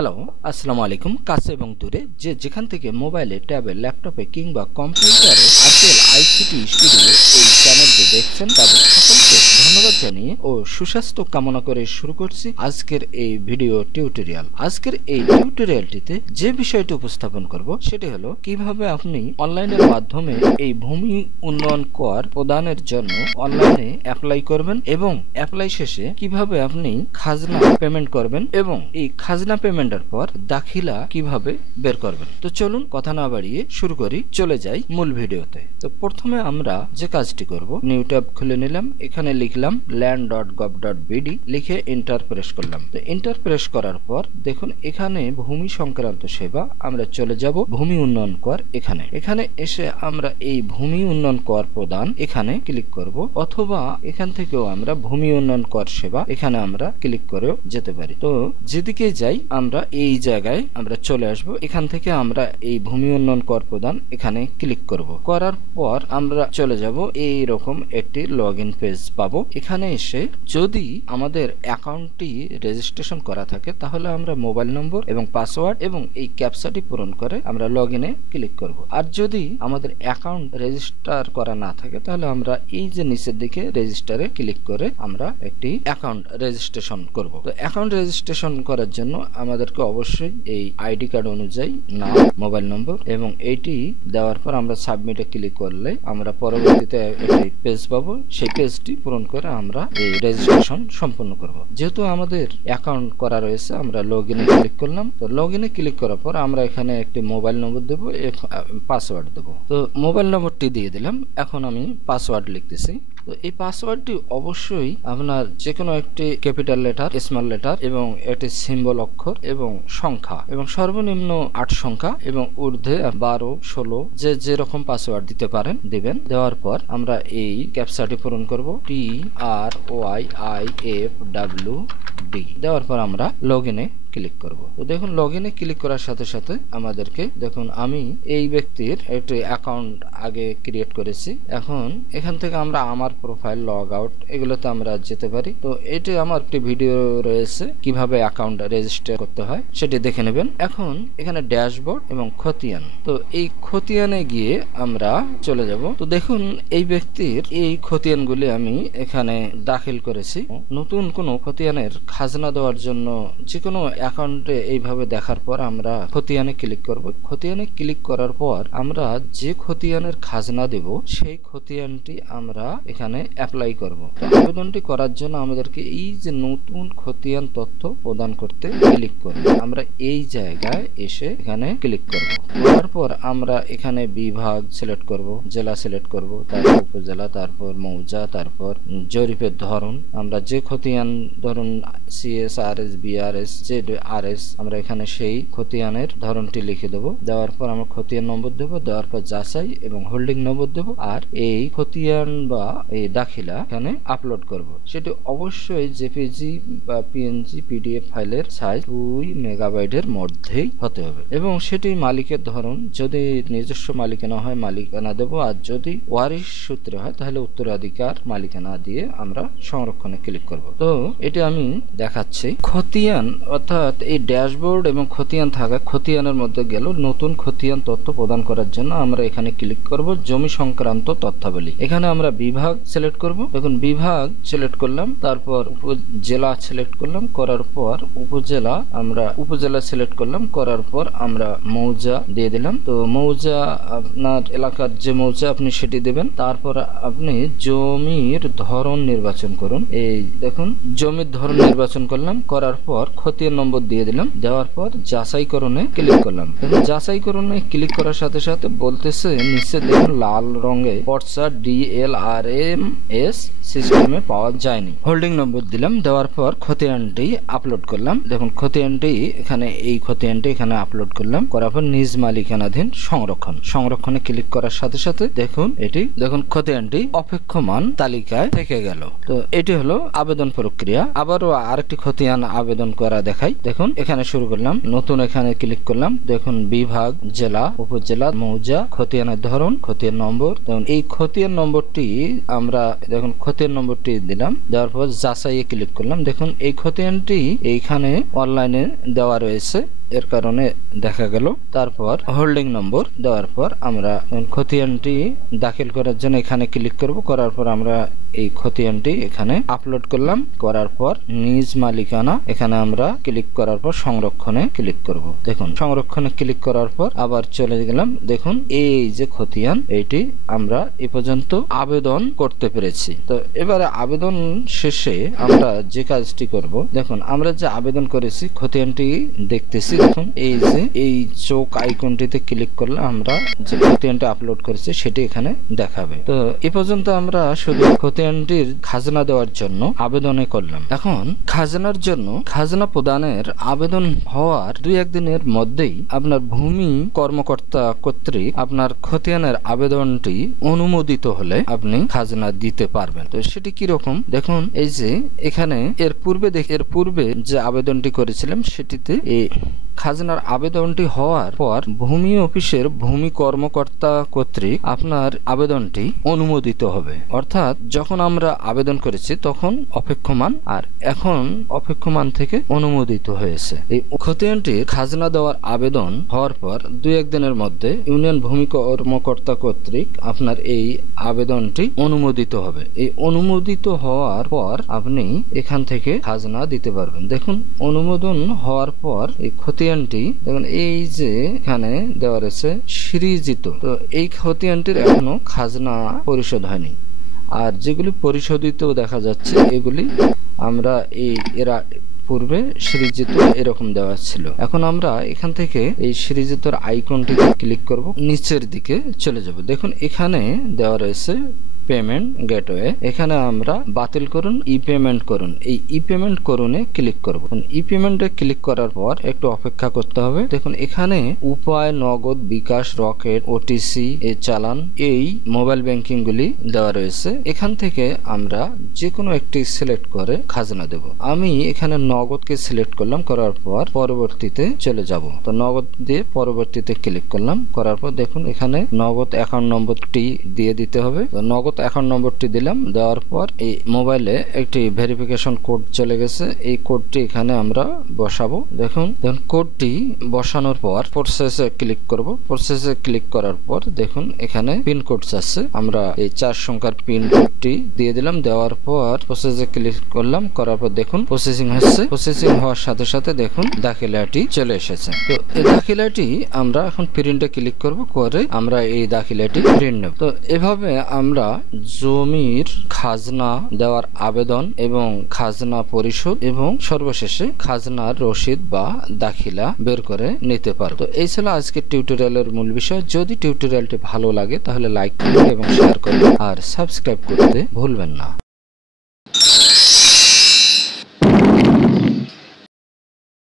Hello, আসসালামু আলাইকুম। কাছে এবং দূরে যে যেখান থেকে মোবাইলে, ট্যাবে, ল্যাপটপে কিংবা কম্পিউটারে আরটিএল আইসিটি স্টুডিও এই চ্যানেলটি দেখছেন তাদের সকলকে ধন্যবাদ জানিয়ে ও সুস্বাস্থ্য কামনা করে শুরু করছি আজকের এই ভিডিও টিউটোরিয়াল। আজকের এই টিউটোরিয়ালটিতে যে বিষয়টি উপস্থাপন করব সেটি হলো কিভাবে আপনি অনলাইনের মাধ্যমে এই ভূমি উন্নয়ন কর প্রদানের জন্য অনলাইনে অ্যাপ্লাই করবেন এবং অ্যাপ্লাই শেষে কিভাবে আপনি খাজনা পেমেন্ট করবেন এবং এই খাজনা পেমেন্টের পর দাখিলা কিভাবে বের করবেন। তো চলুন কথা না বাড়িয়ে শুরু করি, চলে যাই মূল ভিডিওতে। তো প্রথমে আমরা যে কাজটি করব, নিউ ট্যাব খুলে নিলাম, এখানে লিখলাম land.gov.bd, লিখে এন্টার প্রেস করলাম। তো এন্টার প্রেস করার পর দেখুন এখানে ভূমি সংক্রান্ত সেবা, আমরা চলে যাব ভূমি উন্নয়ন কর। এখানে এসে আমরা এই ভূমি উন্নয়ন কর প্রদান এখানে ক্লিক করব, অথবা এখান থেকেও আমরা ভূমি উন্নয়ন কর সেবা এখানে আমরা ক্লিক করেও যেতে পারি। তো যেদিকে যাই আমরা এই জায়গায় আমরা চলে আসব, এখান থেকে আমরা এই ভূমি উন্নয়ন কর প্রদান এখানে ক্লিক করব। করার পর আমরা চলে যাব, এই রকম একটি লগ ইন পেজ পাবো। এখানে এসে যদি আমাদের অ্যাকাউন্টটি রেজিস্ট্রেশন করা থাকে তাহলে আমরা মোবাইল নম্বর এবং পাসওয়ার্ড এবং এই ক্যাপচাটি পূরণ করে আমরা লগ ইনে ক্লিক করব। আর যদি আমাদের অ্যাকাউন্ট রেজিস্টার করা না থাকে তাহলে আমরা এই যে নিচের দিকে রেজিস্টারে ক্লিক করে আমরা একটি অ্যাকাউন্ট রেজিস্ট্রেশন করব। তো অ্যাকাউন্ট রেজিস্ট্রেশন করার জন্য আমাদেরকে অবশ্যই এই আইডি কার্ড অনুযায়ী নাম, মোবাইল নম্বর এবং এইটি দেওয়ার পর আমরা সাবমিটে ক্লিক করলে আমরা পরবর্তীতে একটি পেজ পাবো। সেই পেজটি পূরণ করে আমরা এই রেজিস্ট্রেশন সম্পন্ন করব। যেহেতু আমাদের অ্যাকাউন্ট করা রয়েছে আমরা লগ ইনে ক্লিক করলাম। তো লগ ইনে ক্লিক করার পর আমরা এখানে একটি মোবাইল নম্বর দেবো, পাসওয়ার্ড দেবো। তো মোবাইল নম্বরটি দিয়ে দিলাম, এখন আমি পাসওয়ার্ড লিখতেছি। তো এই পাসওয়ার্ডটি অবশ্যই আপনার যে কোনো একটি ক্যাপিটাল লেটার, স্মল লেটার এবং একটি সিম্বল অক্ষর এবং সংখ্যা এবং সর্বনিম্ন 8 সংখ্যা এবং ঊর্ধ্বে 12, 16 যে যেরকম পাসওয়ার্ড দিতে পারেন দিবেন। দেওয়ার পর আমরা এই ক্যাপচাটি পূরণ করব, TRYIFWD। দেওয়ার পর আমরা লগ ইনে ক্লিক করব। তো দেখুন লগ ইনে ক্লিক করার সাথে সাথে আমাদেরকে দেখুন আমি এই ব্যক্তির একটি অ্যাকাউন্ট আগে ক্রিয়েট করেছি। এখন এখান থেকে আমরা আমার প্রোফাইল, লগ আউট এগুলোতে আমরা যেতে পারি। তো এটি আমার একটি ভিডিও রয়েছে কিভাবে অ্যাকাউন্ট রেজিস্টার করতে হয় সেটি দেখে নেবেন। এখন এখানে ড্যাশবোর্ড এবং খতিয়ান, তো এই খতিয়ানে গিয়ে আমরা চলে যাব। তো দেখুন এই ব্যক্তির এই খতিয়ানগুলি আমি এখানে দাখিল করেছি। নতুন কোনো খতিয়ানের খাজনা দেওয়ার জন্য যে কোনো অ্যাকাউন্টে এইভাবে দেখার পর আমরা খতিয়ানে ক্লিক করব। খতিয়ানে ক্লিক করার পর আমরা যে খতিয়ানের খাজনা দেব সেই খতিয়ানটি আমরা এখানে অ্যাপ্লাই করব। তো আবেদনটি করার জন্য আমাদেরকে এই যে নতুন খতিয়ান তথ্য প্রদান করতে ক্লিক করব। আমরা এই জায়গায় এসে এখানে ক্লিক করব। করার পর আমরা এখানে বিভাগ সিলেক্ট করব, জেলা সিলেক্ট করব, তারপর উপজেলা, তারপর মৌজা, তারপর জরিপের ধরন। আমরা যে খতিয়ান ধরুন CS, RS, BRS, ZRS আমরা এখানে সেই খতিয়ানের ধরনটি লিখে দেবো। দেওয়ার পর আমরা খতিয়ান নম্বর দেবো, দেওয়ার পর যাচাই এবং হোল্ডিং নম্বর দেবো। আর এই খতিয়ান বা এই দাখিলা এখানে আপলোড করব। সেটি অবশ্যই JPG বা PNG PDF ফাইলের সাইজ 2 মেগাবাইটের মধ্যেই হতে হবে এবং সেটি মালিকের ধরন, যদি নিজস্ব মালিকানা হয় মালিকানা দেব, আর যদি ওয়ারিশ সূত্রে হয় তাহলে উত্তরাধিকার মালিকানা দিয়ে আমরা সংরক্ষণে ক্লিক করব। তো এটি আমি দেখাচ্ছি। খতিয়ান অর্থাৎ এই ড্যাশবোর্ড এবং খতিয়ান থাকা, খতিয়ানের মধ্যে গেল নতুন খতিয়ান তথ্য প্রদান করার জন্য আমরা এখানে ক্লিক করব জমি সংক্রান্ত তথ্যাবলী। এখানে আমরা বিভাগ সিলেক্ট করব। দেখুন বিভাগ সিলেক্ট করলাম, তারপর জেলা সিলেক্ট করলাম, করার পর উপজেলা আমরা উপজেলা সিলেক্ট করলাম, করার পর আমরা মৌজা দিয়ে দিলাম। তো মৌজা আপনার এলাকার যে মৌজা আপনি সেটি দেবেন। তারপর আপনি জমির ধরন নির্বাচন করুন। এই দেখুন জমির ধরন নির্বাচন করলাম, করার পর খতিয়ান নম্বর দিয়ে দিলাম। দেওয়ার পর যাচাইকরণে ক্লিক করলাম। যাচাইকরণে ক্লিক করার সাথে সাথে বলতেছে নিচে দেখুন লাল রঙে পর্চা DLRMS সিস্টেমে পাওয়া যায়নি। হোল্ডিং নম্বর দিলাম, দেওয়ার পর খতিয়ানটি আপলোড করলাম। দেখুন খতিয়ানটি এখানে, এই খতিয়ানটি এখানে আপলোড করলাম, করার পর নিজ মালিকানাধীন সংরক্ষণে ক্লিক করার সাথে সাথে দেখুন এটি দেখুন খতিয়ানটি অপেক্ষমান তালিকায় থেকে গেল। তো এটি হলো আবেদন প্রক্রিয়া। আবারও আরেকটি খতিয়ান আবেদন করা দেখাই। দেখুন এখানে শুরু করলাম, নতুন এখানে ক্লিক করলাম। দেখুন বিভাগ, জেলা, উপজেলা, মৌজা, খতিয়ানের ধরন, খতিয়ান নম্বর। দেখুন এই খতিয়ান নম্বরটি আমরা দেখুন খতিয়ান নম্বরটি দিলাম, দেওয়ার পর যাচাইয়ে ক্লিক করলাম। দেখুন এই খতিয়ানটি এইখানে অনলাইনে দেওয়া রয়েছে, এর কারণে দেখা গেল। তারপর হোল্ডিং নম্বর দেওয়ার পর আমরা খতিয়ানটি দাখিল করার জন্য এখানে ক্লিক করব। করার পর আমরা এই খতিয়ানটি এখানে আপলোড করলাম। করার পর নিজ মালিকানা এখানে আমরা ক্লিক করার পর সংরক্ষণে ক্লিক করব। দেখুন সংরক্ষণে ক্লিক করার পর আবার চলে গেলাম। দেখুন এই যে খতিয়ান, এইটি আমরা এ পর্যন্ত আবেদন করতে পেরেছি। তো এবারে আবেদন শেষে আমরা যে কাজটি করব, দেখুন আমরা যে আবেদন করেছি খতিয়ানটি দেখতেছি। দেখুন এই যে এই চোখ আইকনটিতে ক্লিক করলে আমরা যে খতিয়ানটি আপলোড করেছি সেটি এখানে দেখাবে। তো এ পর্যন্ত আমরা শুধু খতিয়ানটির খাজনা দেওয়ার জন্য আবেদনে করলাম। এখন খাজনার জন্য খাজনা প্রদানের আবেদন হওয়ার 2-1 দিনের মধ্যেই আপনার ভূমি কর্মকর্তা কর্তৃক আপনার খতিয়ানের আবেদনটি অনুমোদিত হলে আপনি খাজনা দিতে পারবেন। তো সেটি কি রকম দেখুন, এই যে এখানে এর পূর্বে যে আবেদনটি করেছিলাম সেটিতে এই খাজনার আবেদনটি হওয়ার পর ভূমি অফিসের ভূমি কর্মকর্তা কর্তৃক আপনার আবেদনটি অনুমোদিত হবে। অর্থাৎ যখন আমরা আবেদন করেছি তখন অপেক্ষমান, আর এখন অপেক্ষমান থেকে অনুমোদিত হয়েছে। এই খতিয়ানটির খাজনা দেওয়ার আবেদন হওয়ার পর 2-1 দিনের মধ্যে ইউনিয়ন ভূমি কর্মকর্তা কর্তৃক আপনার এই আবেদনটি অনুমোদিত হবে। এই অনুমোদিত হওয়ার পর আপনি এখান থেকে খাজনা দিতে পারবেন। দেখুন অনুমোদন হওয়ার পর এই খতিয়ানটি দেখুন এই যে এখানে দেওয়া রয়েছে সৃজিত। তো এই খতিয়ানটির এখনো খাজনা পরিশোধ হয়নি, আর যেগুলি পরিশোধিত দেখা যাচ্ছে এগুলি আমরা এরা পূর্বে সৃজিত এরকম দেওয়া ছিল। এখন আমরা এখান থেকে এই সৃজিতর আইকনটিতে ক্লিক করব, নিচের দিকে চলে যাব। দেখুন এখানে দেওয়া রয়েছে পেমেন্ট গেটওয়ে। এখানে আমরা বাতিল করুন, ই পেমেন্ট করুন, এই ই পেমেন্ট করুনে ক্লিক করব। ই পেমেন্টে ক্লিক করার পর একটু অপেক্ষা করতে হবে। দেখুন এখানে উপায়, নগদ, বিকাশ, রকেট, ওটিসি, এই চালান, এই মোবাইল ব্যাংকিং গুলি দেওয়া রয়েছে। এখান থেকে আমরা যে কোনো একটি সিলেক্ট করে খাজনা দেব। আমি এখানে নগদকে সিলেক্ট করলাম, করার পর পরবর্তীতে চলে যাব। তো নগদ দিয়ে পরবর্তীতে ক্লিক করলাম। করার পর দেখুন এখানে নগদ অ্যাকাউন্ট নম্বরটি দিয়ে দিতে হবে। তো নগদ অ্যাকাউন্ট নম্বরটি দিলাম, দেওয়ার পর এই মোবাইলে একটি ভেরিফিকেশন কোড চলে গেছে। এই কোডটি এখানে আমরা বসাবো। দেখুন কোডটি বসানোর পর প্রসেসে ক্লিক করব। প্রসেসে ক্লিক করার পর দেখুন এখানে পিন কোড চাচ্ছে, আমরা এই 4 সংখ্যার পিন কোডটি দিয়ে দিলাম। দেওয়ার পর প্রসেসে ক্লিক করলাম, করার পর দেখুন প্রসেসিং হচ্ছে। প্রসেসিং হওয়ার সাথে সাথে দেখুন দাখিলাটি চলে এসেছে। তো এই দাখিলাটি আমরা এখন প্রিন্টে ক্লিক করব, করে আমরা এই দাখিলাটি প্রিন্ট নেব। তো এভাবে আমরা জমির খাজনা দেওয়ার আবেদন এবং খাজনা পরিশোধ এবং সর্বশেষে খাজনার রসিদ বা দাখিলা বের করে নিতে পারবো। তো এই ছিল আজকের টিউটোরিয়ালের মূল বিষয়। যদি টিউটোরিয়ালটি ভালো লাগে তাহলে লাইক করুন এবং শেয়ার করুন, আর সাবস্ক্রাইব করতে ভুলবেন না।